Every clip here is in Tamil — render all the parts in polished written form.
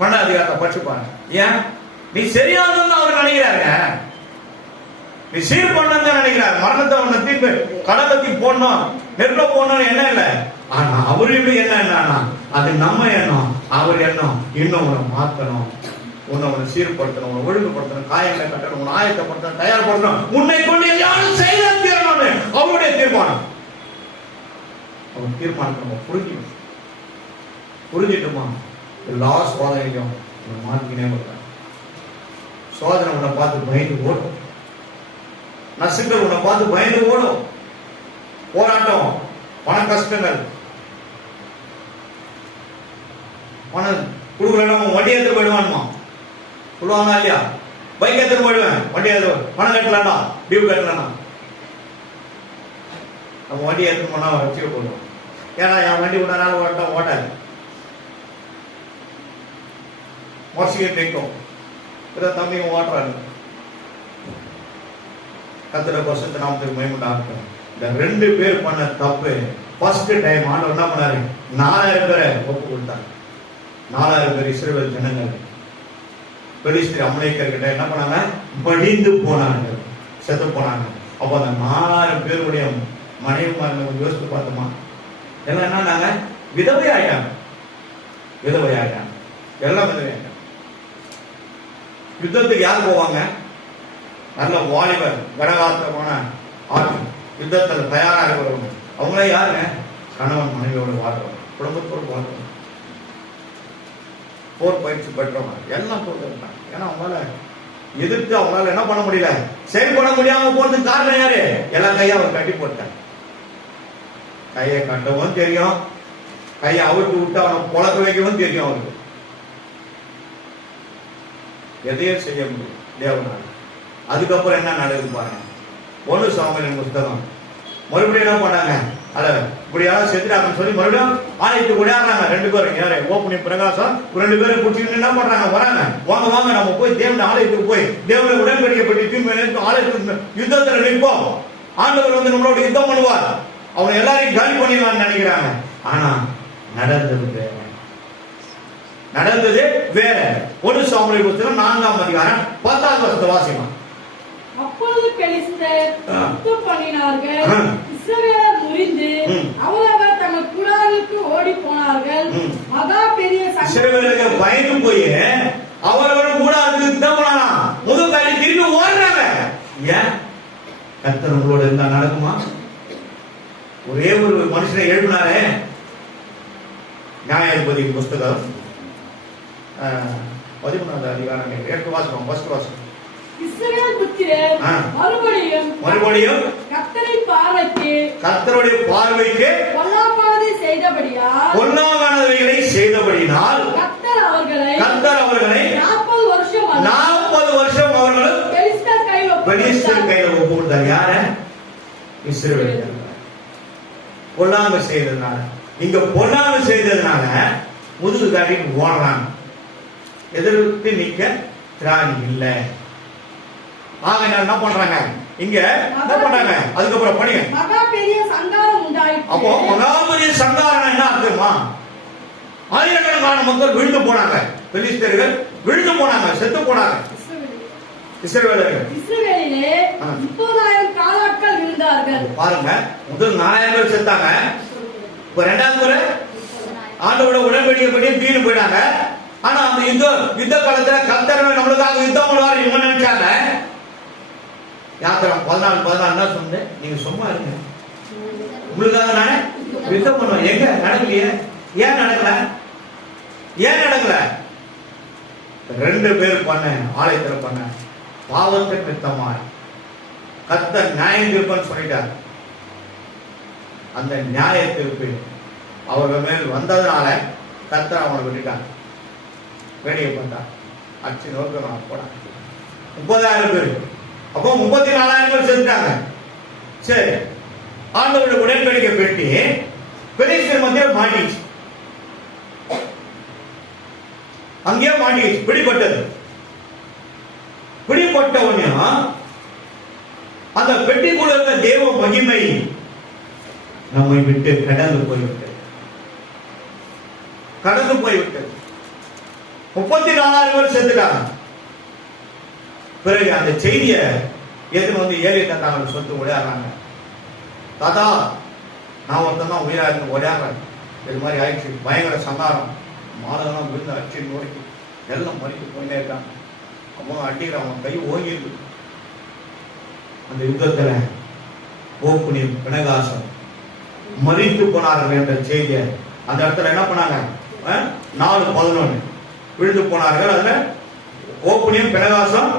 12 அதிகாரத்தை படிச்சு பாருங்க. ஏன் நீ சரியானதுன்னு அவர் நினைக்கிறாருங்க. நீ சீர் பண்ணு நினைக்கிறார். மரணத்தை அவனை தீர்ப்பு கடலத்தி போடணும், நெருப்ப போடணும் என்ன இல்லை. ஆனா அவருடைய எண்ணம் என்னன்னா அது நம்ம எண்ணம், அவர் எண்ணம் இன்னும் உன்னை மாற்றணும், உன்னை சீர்படுத்தணும், உன்னை ஒழுங்குபடுத்தணும், காயங்களை கட்டணும், உன்னை ஆயத்தப்படுத்தணும், தயார்படுத்தணும், உன்னை கொண்டு யாரும் செய்த தீர்மானம் அவருடைய தீர்மானம். அவன் தீர்மானத்தை நம்ம புரிஞ்சுக்கணும். புரிஞ்சிட்டுமா எல்லா சோதனையும் மாற்றிக்கினே வருவாங்க. சோதனை உன்னை பார்த்து பயந்து ஓடும், நசுங்கள் உன்னை பார்த்து பயந்து ஓடும். போராட்டம், பண கஷ்டங்கள், பணம் கொடுக்கல வண்டி எடுத்து போயிடுவான்மா சொல்லுவாங்க இல்லையா. பைக் எடுத்து போயிடுவேன், வண்டி எடுத்து பணம் கட்டலாம்டா, டியூ கட்டலாம். நம்ம வண்டி எடுத்து போனா வச்சுக்க போடுவோம். ஏன்னா என் வண்டி விடனால ஓட்டம் ஓட்டாது, மோசிக்கிட்டு நிற்கும். இதை தம்பி ஓட்டுறாரு. கத்திர வருஷத்து நாமத்துக்கு மகிமையுண்டாகட்டும். இந்த 2 பேர் பண்ண தப்பு ஃபர்ஸ்ட் டைம் ஆண்டவர் என்ன பண்ணாரு? 4000 பேரை ஒப்பு கொடுத்தாரு. 4000 பேர் இஸ்ரவேல் ஜனங்கள் பெலிஸ்தர் அமலேக்கர்கிட்ட என்ன பண்ணாங்க? மடிந்து போனாங்க, செத்து போனாங்க. அப்ப அந்த 4000 பேருடைய மனைவிமார்கள் யோசித்து பார்த்தோமா, எல்லாம் என்னன்னாங்க? விதவை ஆயிட்டாங்க. விதவை ஆயிட்டாங்க, எல்லாம் விதவை ஆயிட்டாங்க. யுத்தத்துக்கு யார் போவாங்க? நல்ல வாலிபர், கடகாத்திரமான ஆட்சி, யுத்தத்தில் தயாராக இருக்கிறவங்க. அவங்களே யாருங்க? கணவன் மனைவியோடு வாழ்றவங்க, குடும்பத்தோடு வாழ்றவங்க, போர் பயிற்சி பெற்றவங்க, எல்லாம் போட்டுருக்காங்க. ஏன்னா அவங்களால எதிர்த்து அவங்களால என்ன பண்ண முடியல, செயல்பட முடியாம போறதுக்கு காரணம் யாரு? எல்லாம் கையை அவர் கட்டி போட்டாங்க. கையை கட்டவும் தெரியும், கையை அவிட்டு விட்டு அவனை புழக்க வைக்கவும் தெரியும் அவருக்கு. எதையும் செய்ய முடியும் தேவனால. அதுக்கப்புறம் என்ன நடக்குது பாருங்க. 1 சாமுவேலின் புத்தகம். மறுபடியும் என்ன பண்ணாங்க? அத இப்படியாவது செத்துட்டாங்கன்னு சொல்லி மறுபடியும் ஆலயத்துக்கு ஓடியாடுறாங்க 2 பேரும். யாரு? ஓப்பனி பிரகாசம் 2 பேரும் பிடிச்சிட்டு என்ன பண்றாங்க? வராங்க, வாங்க வாங்க நம்ம போய் தேவன் ஆலயத்துக்கு போய் தேவனை உடன்படிக்கப்பட்டு திரும்ப ஆலயத்துக்கு யுத்தத்தில் நிற்போம். ஆண்டவர் வந்து நம்மளோட யுத்தம் பண்ணுவார், அவங்க எல்லாரையும் காலி பண்ணிடலாம்னு நினைக்கிறாங்க. ஆனா நடந்தது வேற. நடந்தது வேற. 1 சாமுவேல் புத்தகம் 4ஆம் அதிகாரம் 10ஆவது வசனத்தை வாசிக்கலாம். அப்பொழுது பெலிஸ்தர் யுத்தம் பண்ணினார்கள். இஸ்ரவேலர் முறிந்து அவரவர் தங்கள் கூடாரங்களுக்கு ஓடி போனார்கள். மகா பெரிய இஸ்ரவேலர்கள் பயந்து போய் அவரவர் கூடாரத்துக்கு யுத்தம் பண்ணலாம், முதுகாலி திரும்பி ஓடுறாங்க. ஏன்? கர்த்தர் உங்களோட இருந்தா நடக்குமா? ஒரே ஒரு மனுஷனை எழுப்பினாரே. நியாயாதிபதி புஸ்தகம் 11ஆவது அதிகாரம் 8 வாசகம், 1 வாசகம். இஸ்ரவேல் புத்திரர் மறுபடியும் கர்த்தருடைய பார்வைக்கு பொல்லாப்பானதை செய்தபடியால் கர்த்தர் அவர்களை 40 வருஷம் அவர்கள் பெலிஸ்தர் கையில் ஒப்பு கொடுத்தார். யார? இஸ்ரவேல். பொல்லாமை செய்ததுனால, இங்க பொல்லாமை செய்ததுனால முதுகு காட்டிட்டு ஓடுறாங்க. எதிர்த்து நிக்க திராணி இல்லை. ஆக என்ன பண்றாங்க? இங்க என்ன பண்றாங்க? அதுக்கப்புறம் படிங்க. மகா பெரிய சங்காரம் உண்டாயிற்று. அப்போ மகா பெரிய சங்காரம் என்ன அர்த்தமா? ஆயிரக்கணக்கான மக்கள் விழுந்து போனாங்க, பெலிஸ்தர்கள் விழுந்து போனாங்க, செத்து போனாங்க. இஸ்ரவேலர்கள் இஸ்ரவேலிலே 30,000 காலாட்கள் விழுந்தார்கள். பாருங்க, முதல் 4000 பேர் செத்தாங்க. இப்ப 2வது முறை ஆண்டவரோட உடன்படிக்கைப்படி தீர்ந்து போயிட்டாங்க. ஆனா அந்த யுத்த காலத்துல கர்த்தர் நம்மளுக்காக யுத்தம் பண்ணுவார் இவங்க நினைச்சாங்க. யாத்திரை 14 என்ன சொன்னேன்? நீங்க சும்மா இருங்க, உங்களுக்காக நானே யுத்தம் பண்ணுவேன். எங்க நடக்கலையே? ஏன் நடக்கல? 2 பேர் பண்ண ஆலயத்தில் பண்ண பாவத்தை நித்தமாய் கர்த்தர் நியாயம் தீர்ப்புன்னு சொல்லிட்டார். அந்த நியாய தீர்ப்பு அவர்கள் மேல் வந்ததுனால கர்த்தர் அவனை விட்டுட்டாங்க, வேடிக்கை பண்ணார். அச்சு நோக்க போனாங்க 30,000 பேர். அப்போ 34,000 பேர் செத்துட்டாங்க. சரி, ஆண்டவருடைய உடன்படிக்கை பெட்டி பெலிஸ்தர் மத்தியில் மாட்டிச்சு. அங்கேயே மாட்டிச்சு, பிடிப்பட்டது. பிடிப்பட்டவனே அந்த பெட்டிக்குள்ள இருந்த தேவ மகிமை நம்மை விட்டு கடந்து போய்விட்டது. 34,000 பேர் செத்துட்டாங்க. பிறகு அந்த செய்தியை எதுன்னு வந்து ஏழை தாத்தாங்க சொத்து ஓடியாடுறாங்க. தாத்தா நான் ஒருத்தன் தான் உயிரா இருந்து ஓடியாடுறேன், இது மாதிரி ஆயிடுச்சு, பயங்கர சங்காரம், மாதெல்லாம் விழுந்து அடிச்சு நோக்கி எல்லாம் மறித்து போயிட்டே இருக்காங்க. அவங்க அடிக்கிற அவன் கை ஓங்கிருக்கு. அந்த யுத்தத்துல ஓப்புனி பிணகாசம் மறித்து போனார்கள் என்ற செய்தியை அந்த இடத்துல என்ன பண்ணாங்க, 4:11 விழுந்து போனார்கள். அதுல ஓப்புனியும் பிணகாசம்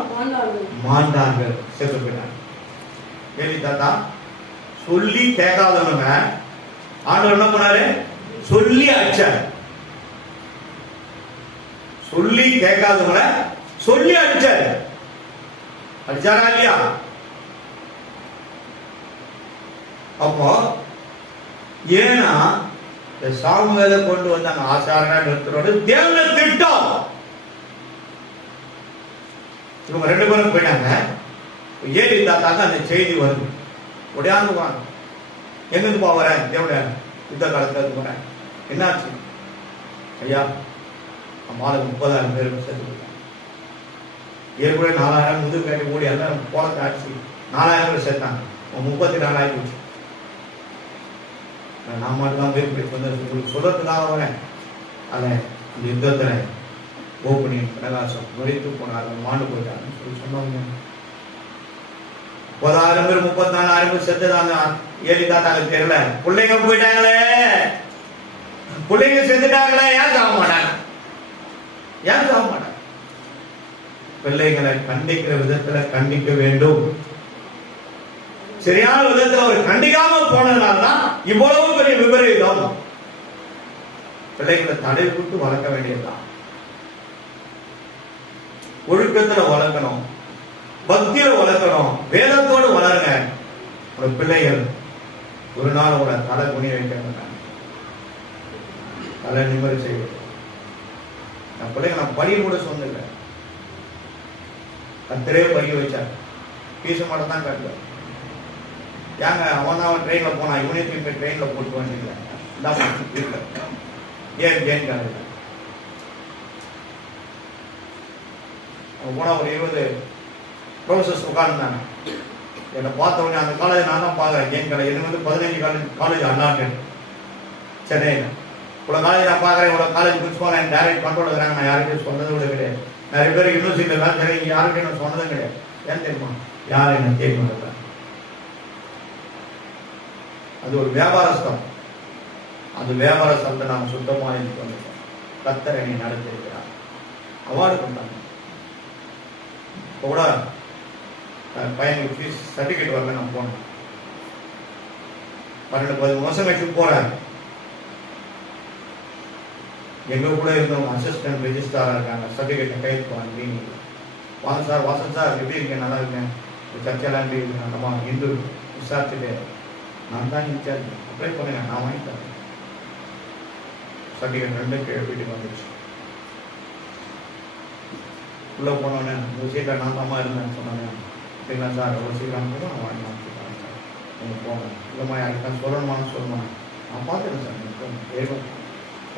மாண்டார்கள், செத்து போயிட்டாங்க. ஏலி தாத்தா சொல்லி கேட்காதவங்க ஆண்டவர் என்ன பண்ணாரு, சொல்லி அடிச்சார். சொல்லி கேட்காதவங்கள சொல்லி அடிச்சாரு. அடிச்சாரா இல்லையா? அப்போ ஏன்னா சாமுவேலை கொண்டு வந்தாங்க ஆசாரனோட தேவனை திட்டம். இவங்க 2 பேரும் போயிட்டாங்க. ஏலி தாத்தாக்கு அந்த செய்தி வருது. உடையாந்து போறாங்க, எங்கிருந்து போறேன் தேவன யுத்த காலத்துல போறேன், என்னாச்சு ஐயா? மாதம் 30,000 பேர் சேர்த்து ஏற்கனவே 4,000 முதுகு கட்டி ஓடி எல்லாம் போலத்தை ஆச்சு, 4,000 பேர் சேர்த்தாங்க. 34 ஆகி போச்சு. நான் மட்டும் தான் பேர் வந்து சொல்றதுக்காக வரேன். அதை அந்த யுத்தத்துல ஓப்பனி பிரகாசம் நுழைத்து போனார்கள், மாண்டு போயிட்டாங்கன்னு சொல்லி சொன்னவங்க. 30,000 பேர் 34,000 பேர் செத்துட்டாங்க. ஏலி தாத்தாக்கு தெரியல, பிள்ளைங்க போயிட்டாங்களே, பிள்ளைங்க செத்துட்டாங்களே, ஏன் சாக மாட்டாங்க? ஏன் சாக மாட்டாங்க? பிள்ளைகளை கண்டிக்கிற விதத்துல கண்டிக்க வேண்டும். சரியான விதத்துல அவர் கண்டிக்காம போனதுனால்தான் இவ்வளவு பெரிய விபரீதம். பிள்ளைகளை தடை விட்டு வளர்க்க வேண்டியதுதான். ஒழுக்கத்துல வளர்க்கணும், பக்தியில வளர்க்கணும், வேதத்தோடு வளருங்க. ஒரு பிள்ளைகள் ஒரு நாள் உட தலை குனி வைக்க மாட்டாங்க, தலை நிம்மதி செய்வது. நான் பிள்ளைங்க நான் படிய கூட சொன்னதில்லை, கத்தரே படிக்க வச்சார். பீச மட்டும் தான் கட்டுவேன். ஏங்க அவன் தான் ட்ரெயின்ல போனான், இவனையும் போய் ட்ரெயின்ல போட்டு வந்தீங்களா? ஏன் கேட்க அவன் போனா ஒரு 20 ப்ரொஃபசர்ஸ் உட்கார்ந்தாங்க. என்னை பார்த்த உடனே அந்த காலேஜ் நான் தான் பார்க்குறேன். கேம் காலேஜ் எனக்கு வந்து 15 காலேஜ் அண்ணாட்டேன் சென்னையில். இவ்வளோ காலேஜ் நான் பார்க்குறேன், இவ்வளோ காலேஜ் பிரின்ஸ்பால் என் டேரக்ட் கண்ட்ரோல் இருக்கிறாங்க. நான் யாருக்கும் சொன்னது கூட கிடையாது. நிறைய பேர் யூனிவர்சிட்டியில் தான் சரி, இங்கே யாருக்கும் நான் சொன்னதும் கிடையாது. ஏன் தெரியுமா? யாரும் என்ன கேட்க. அது ஒரு வியாபாரஸ்தம். அந்த வியாபார ஸ்தலத்தை நாம் சுத்தமாக இருந்து வந்துட்டோம். கர்த்தர் என்னை நடத்திருக்கிறார். அவார்டு கொடுத்தாங்க. இப்போ கூட பையனுக்கு ஃபீஸ் சர்டிஃபிகேட் வரல, நான் போனேன். 12-13 வருஷம் கழிச்சு போறேன். எங்க கூட இருந்தவங்க அசிஸ்டன்ட் ரெஜிஸ்ட்ராரா இருக்காங்க. சர்டிஃபிகேட் கையெழுத்து வாங்க, வாங்க சார், வாசன் சார் எப்படி இருக்கேன்? நல்லா இருக்கேன். சர்ச்செல்லாம் எப்படி இருக்கு? நம்ம இந்து விசாரிச்சுட்டு நான் தான் இன்சார்ஜ், அப்ளை பண்ணுங்க, நான் வாங்கி தரேன். சர்டிஃபிகேட் 2 வீட்டுக்கு வந்துச்சு. உள்ள போனோடனே உங்கள் சீட்டில் நான் தாமா இருந்தேன்னு சொன்னாங்க. சரிங்களா சார், அவ்வளோ சீக்கிரம் போதும், நான் வாங்கி வாங்கிக்கிறேன் சார், நீங்கள் போங்க. இல்லைம்மா யாருக்கான்னு சொல்லணுமான்னு சொல்லணும். நான் பார்த்துட்டேன் சார், நீங்கள் போங்க. ஏகம்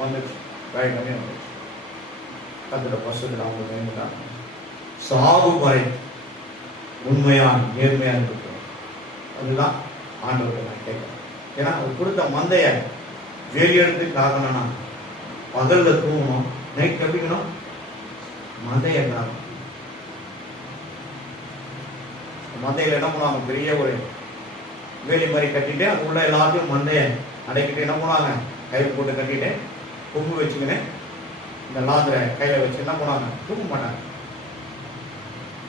வந்துச்சு, ரைட் பண்ணி வந்துச்சு. அதில் பஸ்ஸுக்கு அவங்க வேண்டாங்க. சாகு வரை உண்மையான நேர்மையாக இருக்கிறோம். அதுதான் ஆண்டவர்கிட்ட நான் கேட்குறேன். ஏன்னா அவர் கொடுத்த மந்தைய வேலி எடுத்து காக்கணும்னா பகல்ல தூங்கணும், நைட் கப்பிக்கணும், மந்தைய காக்கணும். மந்தையில என்ன பண்ணுவாங்க, பெரிய ஒரு வேலி மாதிரி கட்டிட்டு அது உள்ள எல்லாத்தையும் மந்தைய அடைக்கிட்டு என்ன பண்ணுவாங்க, கையில் போட்டு கட்டிட்டு கொம்பு வச்சுக்கின்னு இந்த லாந்திர கையில வச்சு என்ன பண்ணுவாங்க, தூக்க மாட்டாங்க.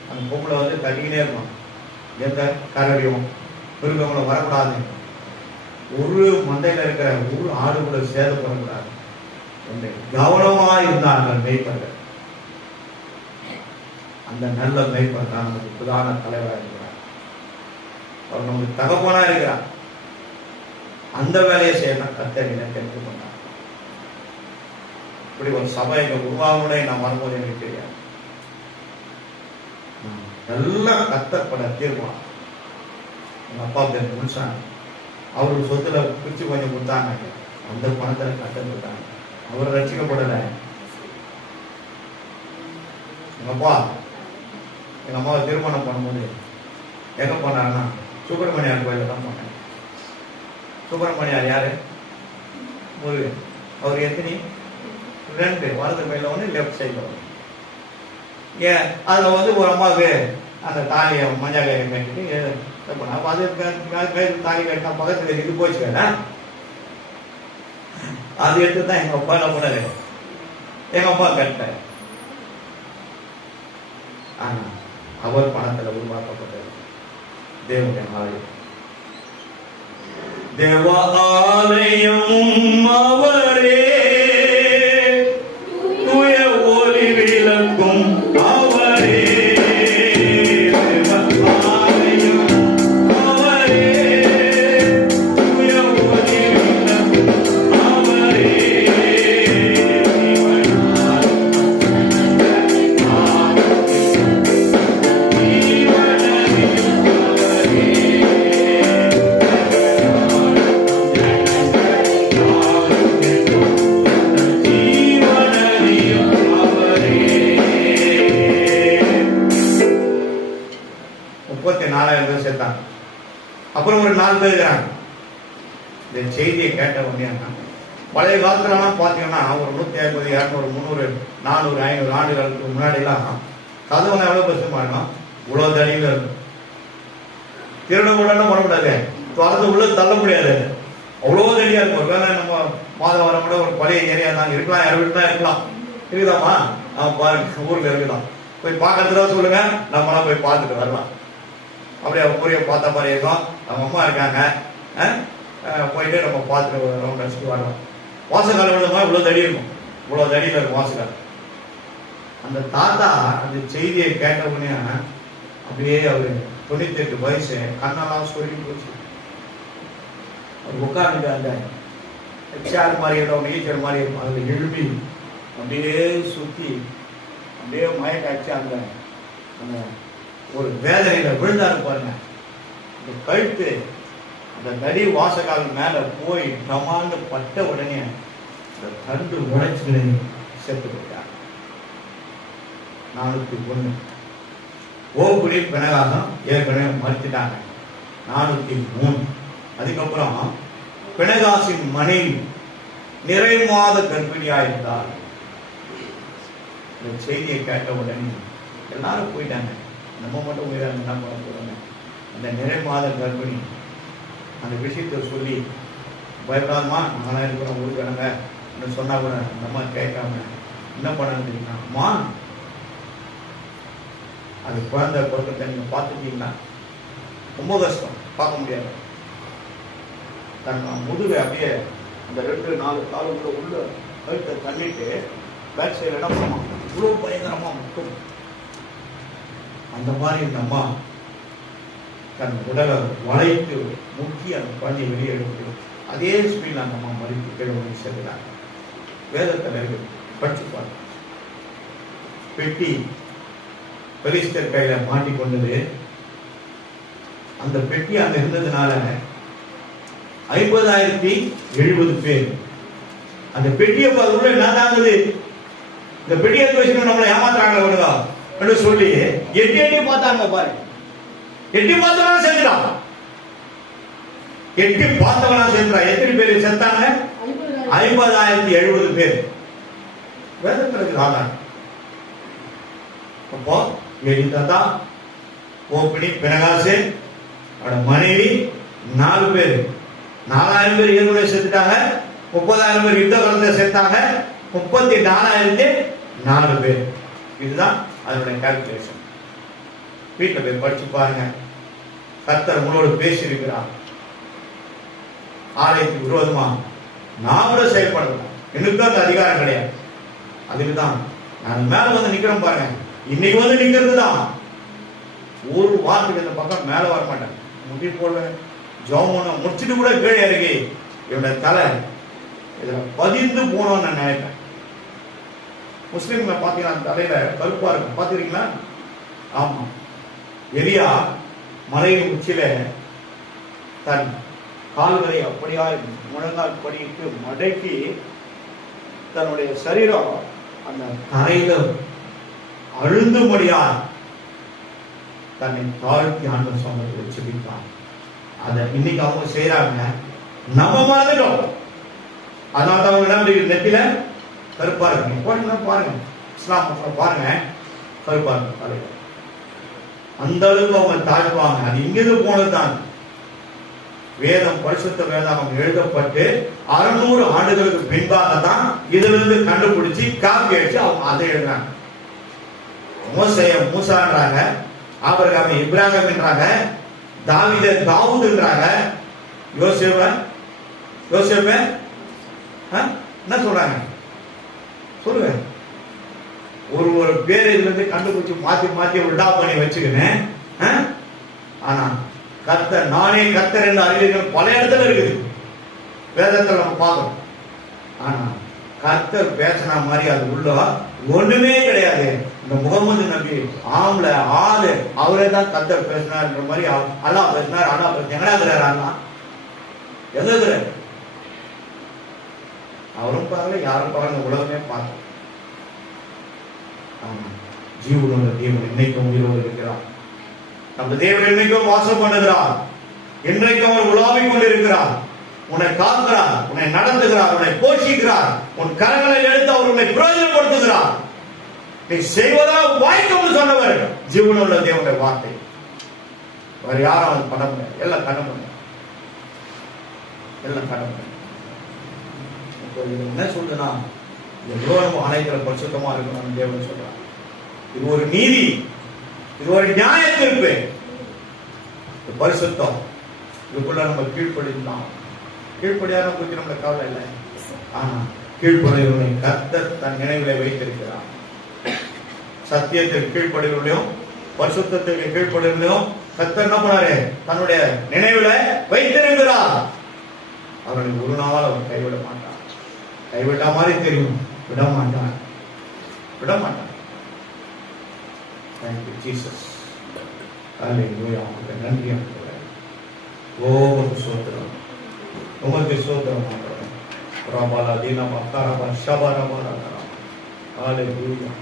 அந்த கொம்புல வந்து தட்டிக்கினே இருக்கும். எந்த கரடியும் மிருகங்களும் வரக்கூடாது, ஒரு மந்தையில இருக்கிற ஒரு ஆடு கூட சேதப்படக்கூடாது. கவனமா இருந்தார்கள் மேய்ப்பர்கள். அந்த நல்ல மேய்ப்பர் தான் நமக்கு பிரதான தலைவராக இருக்கிறார். அவர் நமக்கு தகப்பனா இருக்கிறார். அந்த வேலையை செய்யணும் கர்த்தர் தெரிந்து கொண்டார். இப்படி ஒரு சபை உருவாகுனே நான் வரும்போது எனக்கு தெரியாது. நல்லா கர்த்தப்பட தீர்மானம். எங்க அப்பா பேர் முன்சாமி, அவருக்கு சொத்துல பிரிச்சு கொஞ்சம் கொடுத்தாங்க. அந்த பணத்துல கட்ட கொடுத்தாங்க. அவர் ரசிக்கப்படலை. எங்க அம்மாவை திருமணம் பண்ணும்போது எங்க பண்ணாருன்னா சுப்பிரமணியார் கோயில தான் பண்ணாங்க. சுப்பிரமணியார் யாரு? முருகன். அவர் எத்தனை? 2, வலது கையில ஒண்ணு, லெப்ட் சைட்ல ஒண்ணு. ஏன் அதுல ஒரு அம்மாவுக்கு அந்த தாலியை மஞ்சள் கையை கட்டிட்டு அப்ப அது தாலி கட்டினா பக்கத்துல இது போச்சு. அது எடுத்து தான் எங்க அப்பா என்ன பண்ணாரு, எங்க அப்பா கட்டாரு. ஆனா அவர் பணத்துல உருவாக்கப்பட்டது தேவனுடைய ஆலயம். தேவாலயமும் அவரே, தூய ஒளி விளக்கும் அவரே. அப்புறம் ஒரு 4 பேர் இருக்கிறாங்க. இந்த செய்தியை கேட்ட உடனே பழைய காலத்துலலாம் பார்த்தீங்கன்னா ஒரு 150, 200, 300, 400, 500 ஆண்டுகளுக்கு முன்னாடிலாம் கதவுனா எவ்வளவு பெருசுமா இருக்கும்? இவ்வளவு தடியில இருக்கும். திருட கூட பண்ண முடியாது, திறந்து உள்ள தள்ள முடியாது, அவ்வளவு தடியா இருக்கும். ஒரு வேலை நம்ம மாதம் வர கூட ஒரு பழைய ஏரியா தான் இருக்கலாம், யார் வீட்டு தான் இருக்கலாம். இருக்குதாமா? பாருங்க, ஊர்ல இருக்குதான். போய் பார்க்கறதுல சொல்லுங்க, நம்மளாம் போய் பார்த்துட்டு வரலாம். அப்படியே ஊரைய பார்த்த மாதிரி இருக்கும். நம்ம அம்மா இருக்காங்க, போயிட்டு நம்ம பார்த்துட்டு ரவுண்ட் அடிச்சுட்டு வரலாம். வாசக்கால விழுந்தமா இவ்வளவு தடி இருக்கும், இவ்வளவு தடியில இருக்கும் வாசக்கால். அந்த தாத்தா அந்த செய்தியை கேட்ட உடனே அப்படியே அவரு 98 வயசு, கண்ணெல்லாம் சொல்லி போச்சு. அவர் உட்கார்ந்து அந்த சேர் மாதிரி இருக்கும், நீச்சல் மாதிரி இருக்கும், அதுல எழுப்பி அப்படியே சுத்தி அப்படியே மயக்க அடிச்சு அந்த அந்த ஒரு வேதனையில விழுந்தாரு பாருங்க. இந்த கழுத்து அந்த தடி வாசகால் மேல போய் டமான்னு பட்ட உடனே அந்த தண்டு உடைச்சு செத்து போயிட்டார். 401 ஓகுடி பிணகாசம் ஏற்கனவே மறுத்துட்டாங்க. 403 அதுக்கப்புறம் பிணகாசின் மனைவி நிறை மாத கர்ப்பிணியாயிருந்தார். இந்த செய்தியை கேட்ட உடனே எல்லாரும் போயிட்டாங்க. நம்ம மட்டும் உயிராக என்ன பண்ண போறாங்க? அந்த நிறை மாத கர்ப்பிணி அந்த விஷயத்தை சொல்லி பயப்படாதமா நாங்களாம் இருக்கிறோம் ஊருக்கானங்க சொன்னா கூட அந்த அம்மா கேட்காம என்ன பண்ணணும் தெரியுமா? அம்மா, அது குழந்தை பிறக்கத்தை நீங்க பார்த்துட்டீங்கன்னா ரொம்ப கஷ்டம், பார்க்க முடியாது. தன் முதுகை அப்படியே அந்த 2-4 காலுக்குள்ள உள்ள கழுத்தை தள்ளிட்டு பேக் சைடு என்ன பண்ணுவோம், இவ்வளவு பயங்கரமா மட்டும் அந்த மாதிரி இந்த அம்மா தன் உடலை வளைத்து முக்கி அந்த குழந்தையை வெளியே எடுத்து அதே ஸ்பீட்ல அந்த அம்மா மறித்து கீழே சேர்க்கிறாங்க. வேதத்தில் இருக்கு, படிச்சு பாருங்க. பெட்டி பெலிஸ்தர் கையில மாட்டிக்கொண்டது. அந்த பெட்டி அங்க இருந்ததுனால 50,070 பேர் அந்த பெட்டியை உள்ள என்ன தாங்குது, இந்த பெட்டியை வச்சுக்கணும் நம்மளை ஏமாத்துறாங்களே விடுதா என்று சொல்லி எட்டி பார்த்தாங்க பாருங்க. எட்டி பார்த்தவனா சேர்ந்துட்டான், எட்டி பார்த்தவனா சேர்ந்துட்டான். எத்தனை பேர் செத்தாங்க? 50,070 பேர். வேதத்திற்கு ஆதாரம். அப்போ எலிதாத்தா, ஓப்பினி, பினகாசு, அவட மனைவி 4 பேர். 4,000 பேர் ஏற்கனவே செத்துட்டாங்க. 30,000 பேர் யுத்த காலத்துல செத்தாங்க. 34,004 பேர். இதுதான் அதனுடைய கால்குலேஷன். வீட்டில் போய் படிச்சு பாருங்க. கர்த்தர் உங்களோடு பேசியிருக்கிறார். ஆலயத்துக்கு விரோதமா நான் கூட செயல்படலாம், எனக்கு அந்த அதிகாரம் கிடையாது. அதுக்குதான் நான் மேல வந்து நிக்கிறேன் பாருங்க. இன்னைக்கு வந்து நிக்கிறது தான். ஒரு வாரத்துக்கு இந்த பக்கம் மேல வர மாட்டேன், முடி போடுவேன், ஜோமோன முடிச்சுட்டு கூட கீழே இறங்கி என்னோட தலை இதுல பதிந்து போனோம்னு நான் நினைப்பேன். முஸ்லீம்ல பாத்தீங்கன்னா தலையில கருப்பா இருக்கும், பாத்துக்கிறீங்களா? ஆமா. எலியா மலையின் உச்சியில தன் கால்களை அப்படியா முழங்கால் படிட்டு மடக்கி தன்னுடைய சரீரம் அந்த தரையில அழுந்துபடியால் தன்னை தாழ்த்தி ஆண்டவர் சமூகத்தில் ஜெபித்தான். அதை இன்னைக்கு அவங்க செய்யறாங்க, நம்ம மறந்துட்டோம். அதனால அவங்க என்ன நெத்தில கருப்பா இருக்கு. பாருங்க இஸ்லாம் பாருங்க, கருப்பா இருக்கு. அந்த அளவுக்கு அவங்க தாழ்வாங்க. அது இங்கிருந்து போனதுதான். வேதம், பரிசுத்த வேதம் எழுதப்பட்டு 600 ஆண்டுகளுக்கு பின்பாக தான் இதுல இருந்து கண்டுபிடிச்சு காப்பி அடிச்சு அவங்க அதை எழுதுறாங்க. மூசான்றாங்க, ஆபிரகாம் இப்ராஹிம் என்றாங்க, தாவீத தாவூதுன்றாங்க, யோசேப்ப என்ன சொல்றாங்க சொல்லுங்க. ஒரு பேர் இதுல இருந்து கண்டுபிடிச்சு மாத்தி விடா பண்ணி வச்சுக்கினேன். ஆனா கர்த்தர், நானே கர்த்தர் என்று அறிவிகள் பல இடத்துல இருக்குது, வேதத்துல நம்ம பார்க்கணும். ஆனா கர்த்தர் பேசின மாதிரி அது உள்ள ஒண்ணுமே கிடையாது. இந்த முகமது நபி ஆம்ல ஆளு அவரே தான் கர்த்தர் பேசினார்ன்ற மாதிரி அல்லாஹ் பேசினார். அல்லாஹ் எங்கடாக்குறாரு? அண்ணா எங்க இருக்கிறார்? அவரும் பாருங்க, யாரும் பாருங்க, உலகமே பார்க்க. ஆமா, ஜீவனுள்ள தேவன் இன்னைக்கும் உயிரோடு இருக்கிறார். நம்ம தேவன் இன்னைக்கும் வாசம் பண்ணுகிறார். இன்றைக்கும் அவர் உலாவிக் கொண்டிருக்கிறார். உன்னை காக்கிறார், உன்னை நடத்துகிறார், உன்னை போஷிக்கிறார். உன் கரங்களை எடுத்து அவர் உன்னை பிரயோஜனப்படுத்துகிறார். நீ செய்வதாக வாய்க்கும் சொன்னவர் ஜீவனுள்ள தேவனுடைய வார்த்தை. வேற யாரும் அவன் பண்ண முடியாது. எல்லாம் கடன் பண்ண, எல்லாம் கடன் பண்ண. என்ன சொல்றதுன்னா, எவ்வளவு நம்ம அனைத்துல பரிசுத்தமா இருக்கணும் தேவன் சொல்றார். இது ஒரு நீதி, இது ஒரு நியாய தீர்ப்பு. பரிசுத்தம் இதுக்குள்ள நம்ம கீழ்ப்படிதான். கீழ்ப்படியான குறித்து நம்ம கவலை இல்லை. ஆனா கீழ்ப்படிகளை கர்த்தர் தன் நினைவிலை வைத்திருக்கிறார். சத்தியத்திற்கு கீழ்ப்படிகளையும் பரிசுத்தத்திற்கு கீழ்ப்படிகளையும் கர்த்தர் என்ன பண்ணாரு? தன்னுடைய நினைவில வைத்திருக்கிறார். அவர்களை ஒரு நாள் அவர் கைவிட மாட்டார். கைவிட்ட மாதிரி தெரியும், விட மாட்டார், விட மாட்டார். Thank you, Jesus. Hallelujah. நன்றி ஆண்டவரே. உமக்கு ஸ்தோத்திரம், உமக்கு ஸ்தோத்திரம் ஆண்டவரே. ரபாலா தீனா பக்கரபா ஷபரபா. Hallelujah.